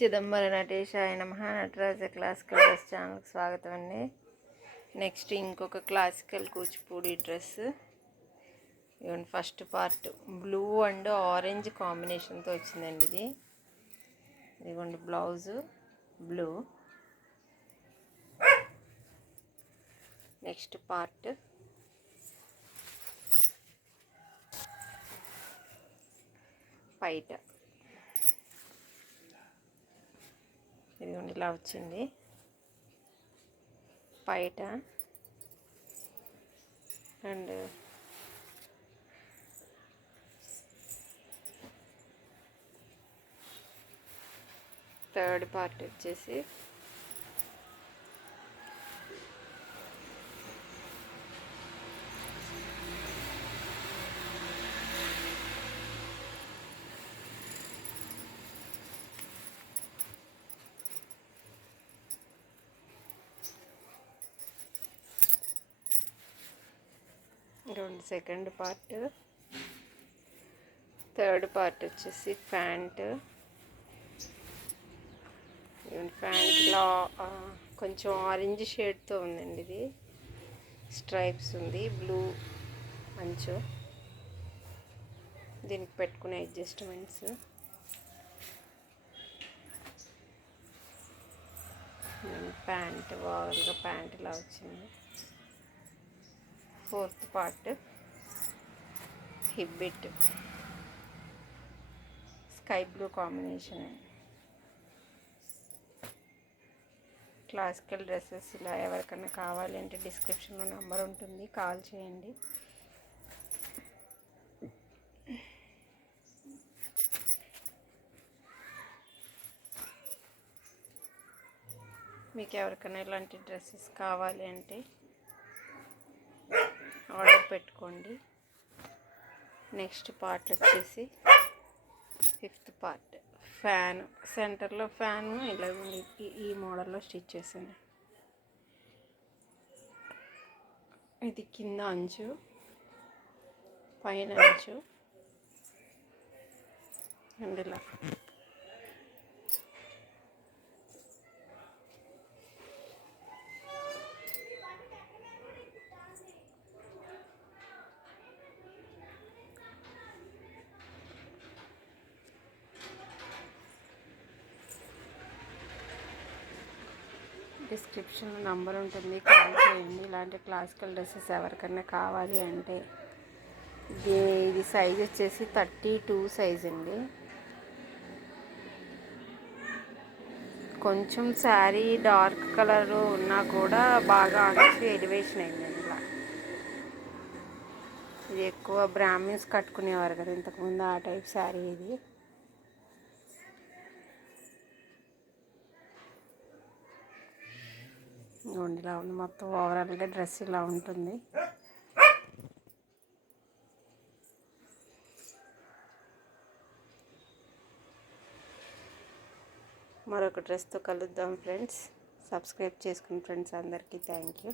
చిదంబర నటేశాయ నమః. Nataraja classical dress ఛానల్కి స్వాగతం అండి. నెక్స్ట్ ఇంకొక క్లాసికల్ కూచిపూడి డ్రెస్. ఇవన్నీ first part blue and orange కాంబినేషన్తో వచ్చిందండి ఇది. ఇదిగోండి బ్లౌజు బ్లూ. నెక్స్ట్ పార్ట్ పైట ఇదిగోండి ఇలా వచ్చింది పైట. అండ్ థర్డ్ పార్ట్ వచ్చేసి ఇదిగోండి సెకండ్ పార్ట్. థర్డ్ పార్ట్ వచ్చేసి ప్యాంట్. ప్యాంట్లో కొంచెం ఆరెంజ్ షేడ్తో ఉందండి ఇది. స్ట్రైప్స్ ఉంది, బ్లూ అంచు, దీనికి పెట్టుకునే అడ్జస్ట్మెంట్స్. ప్యాంట్ ఓవర్గా ప్యాంట్ ఇలా వచ్చింది. Fourth part hip bit sky blue combination. Classical dresses ఇలా ఎవరికైనా కావాలి అంటే డిస్క్రిప్షన్లో నెంబర్ ఉంటుంది, కాల్ చేయండి. మీకు ఎవరికైనా ఇలాంటి డ్రెస్సెస్ కావాలి అంటే ఆర్డర్ పెట్టుకోండి. నెక్స్ట్ పార్ట్ వచ్చేసి ఫిఫ్త్ పార్ట్ ఫ్యాన్. సెంటర్లో ఫ్యాన్ ఇలా ఈ మోడల్లో స్టిచ్ చేశాను. ఇది కింద అంచు, పైన అంచు అండ్ ఇలా డిస్క్రిప్షన్లో నంబర్ ఉంటుంది, కాల్ చేయండి. ఇలాంటి క్లాసికల్ డ్రెస్సెస్ ఎవరికైనా కావాలి అంటే. ఇది సైజ్ వచ్చేసి 32 సైజ్ అండి. కొంచెం శారీ డార్క్ కలర్ ఉన్నా కూడా బాగా అంచు ఎలివేషన్ అయిందండి. ఇలా ఇది ఎక్కువ బ్రాహ్మిన్స్ కట్టుకునేవారు కదా ఇంతకుముందు, ఆ టైప్ శారీ ఇది. ఇలా ఉంది మొత్తం. ఓవరాల్గా డ్రెస్ ఇలా ఉంటుంది. మరొక డ్రెస్తో కలుద్దాం ఫ్రెండ్స్. సబ్స్క్రైబ్ చేసుకుని ఫ్రెండ్స్ అందరికీ థ్యాంక్ యూ.